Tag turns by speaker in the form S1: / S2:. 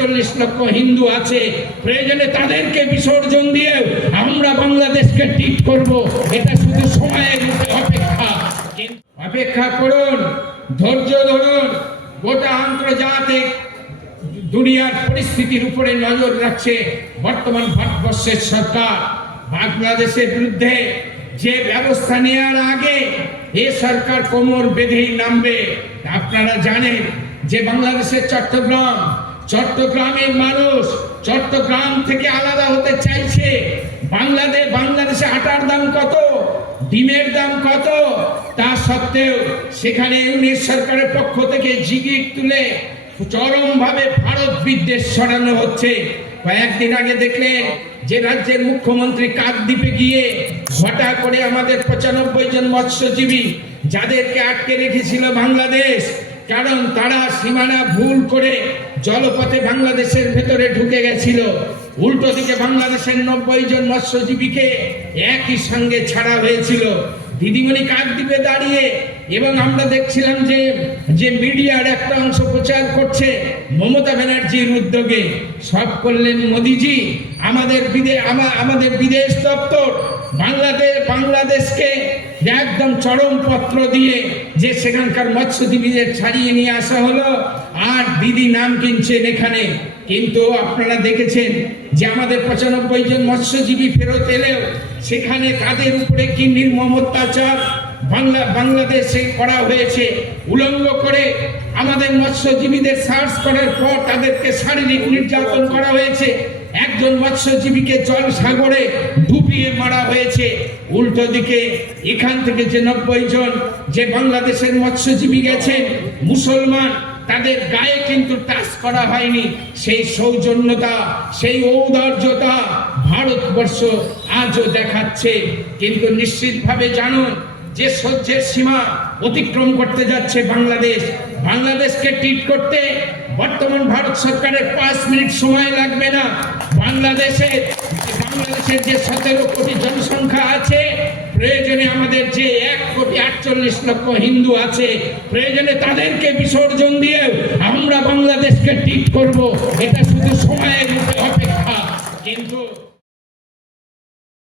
S1: আটচল্লিশ লক্ষ হিন্দু আছে। প্রয়োজনে তাদেরকে বিসর্জন দিয়ে আমরা বাংলাদেশকে ঠিক করব। এটা শুধু সময়ের অপেক্ষা। অপেক্ষা করুন, ধৈর্য ধরুন, গোটা আন্তর্জাতিক দুনিয়ার পরিস্থিতির উপরে নজর রাখছে বর্তমান ভারতবর্ষের সরকার। বাংলাদেশের বিরুদ্ধে যে ব্যবস্থা নেওয়ার আগে এ সরকার কোমর বেঁধেই নামবে। আপনারা জানেন যে বাংলাদেশের চট্টগ্রাম চট্টগ্রামের মানুষ চট্টগ্রাম থেকে আলাদা হতে চাইছে। বাংলাদেশ বাংলাদেশে আটার দাম কত? ডিমের দাম কত? তা সত্ত্বেও সেখানে ইউনিট সরকারের পক্ষ থেকে জিগির তুলে চরমভাবে ভারত বিদ্বেষ ছড়ানো হচ্ছে। কয়েকদিন আগে দেখলেন যে রাজ্যের মুখ্যমন্ত্রী কাকদ্বীপে গিয়ে ঘটা করে আমাদের পঁচানব্বই জন মৎস্যজীবী যাদেরকে আটকে রেখেছিল বাংলাদেশ কারণ তারা সীমানা ভুল করে জলপথে বাংলাদেশের ভেতরে ঢুকে গেছিল। উল্টো দিকে বাংলাদেশের নব্বই জন মৎস্যজীবীকে একই সঙ্গে ছাড়া হয়েছিল। দিদিমণি কাকদ্বীপে দাঁড়িয়ে এবং আমরা দেখছিলাম যে যে মিডিয়ার একটা অংশ প্রচার করছে মমতা ব্যানার্জির উদ্যোগে। সব করলেন মোদিজি। আমাদের বিদে আমাদের বিদেশ দপ্তর বাংলাদেশ, বাংলাদেশকে একদম চরম পত্র দিয়ে যে সেখানকার মৎস্যজীবীদের ছাড়িয়ে নিয়ে আসা হলো, আর দিদি নাম কিনছেন এখানে। কিন্তু আপনারা দেখেছেন যে আমাদের পঁচানব্বই জন মৎস্যজীবী ফেরত এলেও সেখানে তাদের উপরে কি নির্মম অত্যাচার? বাংলা বাংলাদেশে করা হয়েছে। উলঙ্গ করে আমাদের মৎস্যজীবীদের সার্চ করার পর তাদেরকে শারীরিক নির্যাতন করা হয়েছে। একজন মৎস্যজীবীকে জল সাগরে ডুবিয়ে মারা হয়েছে। উল্টো দিকে এখান থেকে যে নব্বই জন যে বাংলাদেশের মৎস্যজীবী গেছেন, মুসলমান, তাদের গায়ে কিন্তু টাচ করা হয়নি। সেই সৌজন্যতা, সেই ঔদার্যতা ভারতবর্ষ আজও দেখাচ্ছে। কিন্তু নিশ্চিতভাবে জানুন যে সহ্যের সীমা অতিক্রম করতে যাচ্ছে বাংলাদেশ, বাংলাদেশকে ট্রিট করতে বর্তমান ভারত সরকারের পাঁচ মিনিট সময় লাগবে না। বাংলাদেশে বাংলাদেশের যে সতেরো কোটি জনসংখ্যা আছে, প্রয়োজনে আমাদের যে এক কোটি আটচল্লিশ লক্ষ হিন্দু আছে, প্রয়োজনে তাদেরকে বিসর্জন দিয়ে আমরা বাংলাদেশকে ট্রিট করব। এটা শুধু